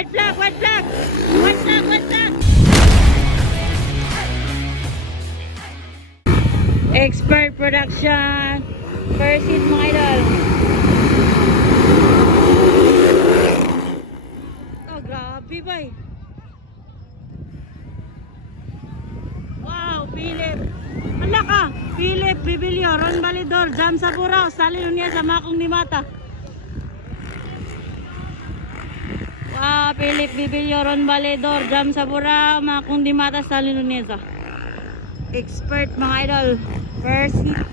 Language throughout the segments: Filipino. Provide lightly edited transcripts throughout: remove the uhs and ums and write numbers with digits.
White flag, white flag. White flag, white flag. Expert production. First hit mga idol. Oh, grabe ba eh. Wow, Philip. Hala ka, Philip Bibilio, Ron Balidor, Jam sa Burao, Stalin Nunez, sa Makong ni Mata. Wow, Philip Bibilio, Ron Balidor, Jam sa Burao, Makong ni Mata, Stalin Nunez. Expert mga idol. First hit.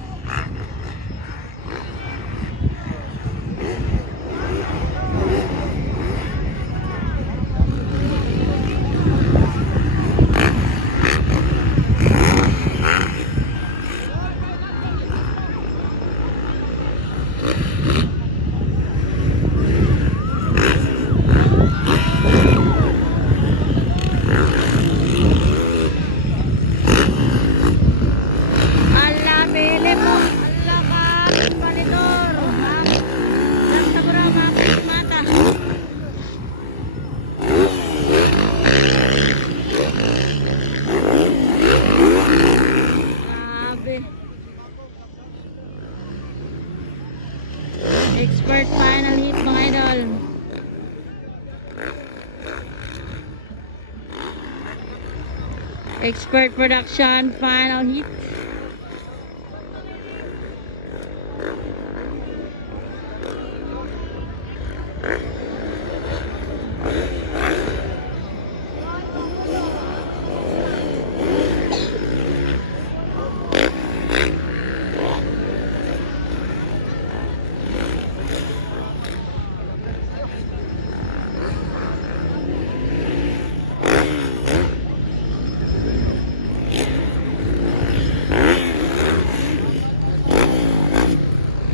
Expert final hit mga idol. Expert production final hit.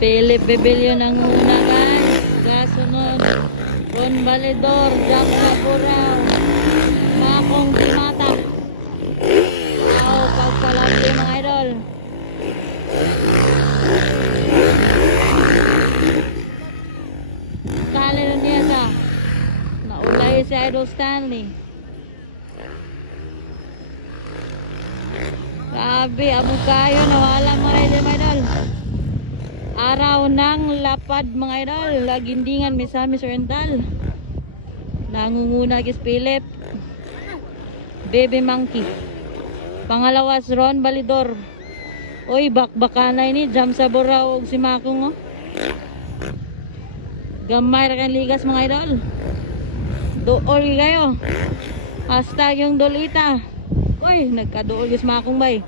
Philip Bibilio ng una guys. Gasunod Ron Balidor, Jam sa Burao, Makong di Mata. Wow, pagpalaki mga idol. Stanley Nuneza. Naulay si Idol Stanley. Grabe, amo kayo, nawala mga idol, mga idol. Araw ng lapad mga idol, Lagindingan, Misamis Oriental. Nangunguna kis Philip Baby Monkey. Pangalawas Ron Balidor. Oy, bakbakanay ni Jam sa Burao og si Makong oh. Gamay ra kan ligas mga idol. Dool kayo. Hashtag yung dolita. Oy, nagkadool kis Makong bay.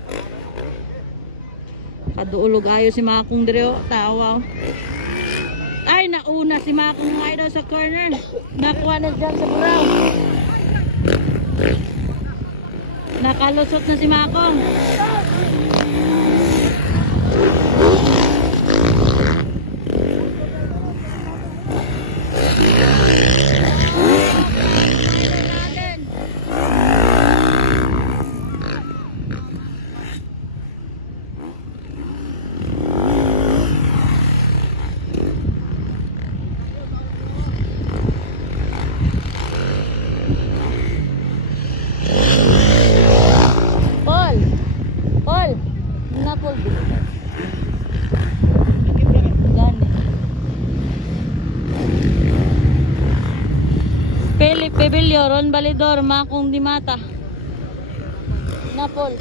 Kaduulog ayo si Makong direo, tawa. Ay, nauna si Makong mga idol sa corner. Nakuha na dyan sa Burao. Nakalusot na si Makong. Philip Bibilio, Ron Balidor, Makong di Mata. Napol.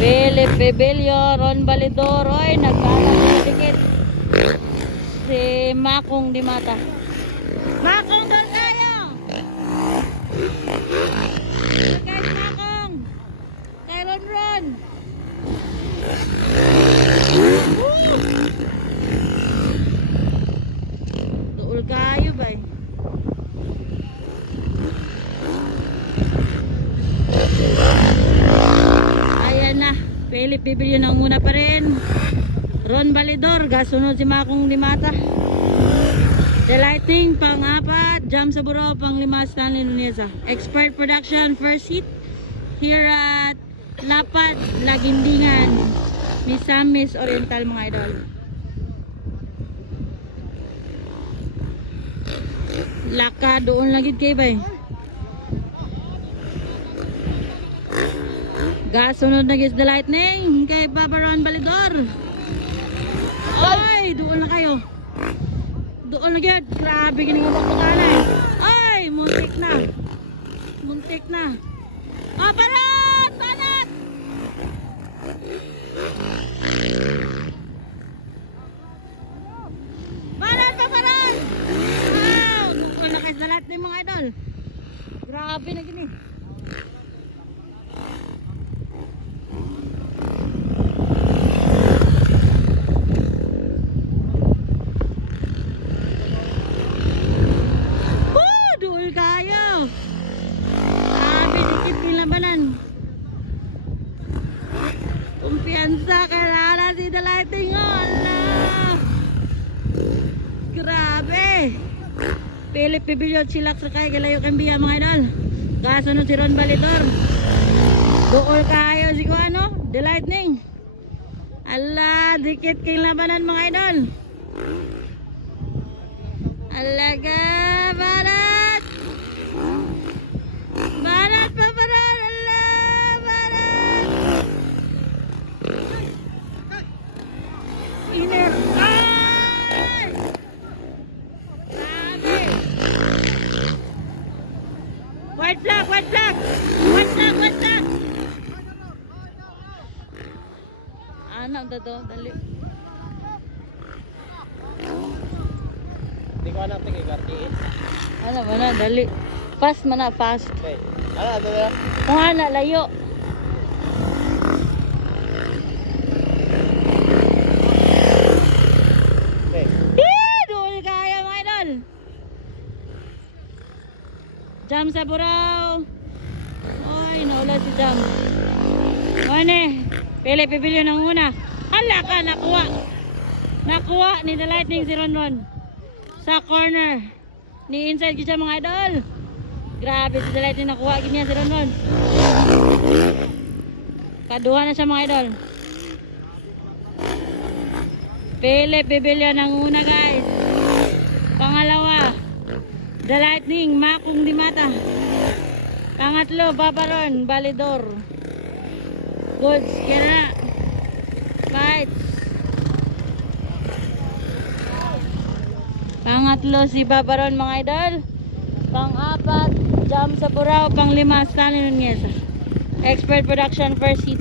Philip Bibilio, Ron Balidor. Oy, nagkalat na dikit. Si Makong di Mata. Makong doon kayo! Guys, Makong! Kay Ron! Dool kayo ba eh? Ayan na, Philip Bibilio nang muna pa rin. Ron Balidor, gasunod si Makong di Mata. The Lighting, pang-apat. Jam sa Burao, pang-lima. Stanley Nuneza. Expert production, first hit here at Lapad, Lagindingan, Misamis Oriental mga idol. Laka doon lagi kay bay. Gasunod na guys the lightning kay Babaron Balidor. Ay, doon na kayo. Doon na gyud. Grabe gini nga bakbakan eh. Ay, muntik na. Muntik na. Ah, parat! Parat! Parat pa parat! Wow! Malakas na lahat ng mga idol. Grabe na gini. Woo! Duol kayo. Grabe, dikit yung labanan. Kumpiyansa, kailangan si The Lighting. Allah! Grabe! Philip Pibilot, silak sa kay Galayo Cambiya mga idol. Kasunod si Ron Balidor. Duol kayo si ano? The Lightning. Allah, dikit kayong labanan mga idol. Alaga, barat! Barat pa barat! Allah, barat! Iner! Ay! Grabe! White flag! White flag! White flag! White flag! Ano ang dato? Dali. Hindi ko alam tingin RTS. Ano ba na? Dali. Fast man na, fast. Okay. Ano na? Kung ano, layo. Okay. Doon kaya mga idol. Jam sa buraw. Ay, naula si Jam. Ano Philip Pibilio ng una. Hala ka, nakuha. Nakuha ni The Lightning si Ronron. Sa corner. Ni inside kita mga idol. Grabe si The Lightning nakuha. Ganyan si Ronron. Kaduha na siya mga idol. Philip Pibilio ng una guys. Pangalawa. The Lightning, Makong Dimata. Pangatlo, Babaron, Balidor. Goods, kaya fights. Pangatlo si Babaron mga idol. Pang-apat, Jam sa Burao. Pang-lima, Stanley Nunez. Expert Production, first hit.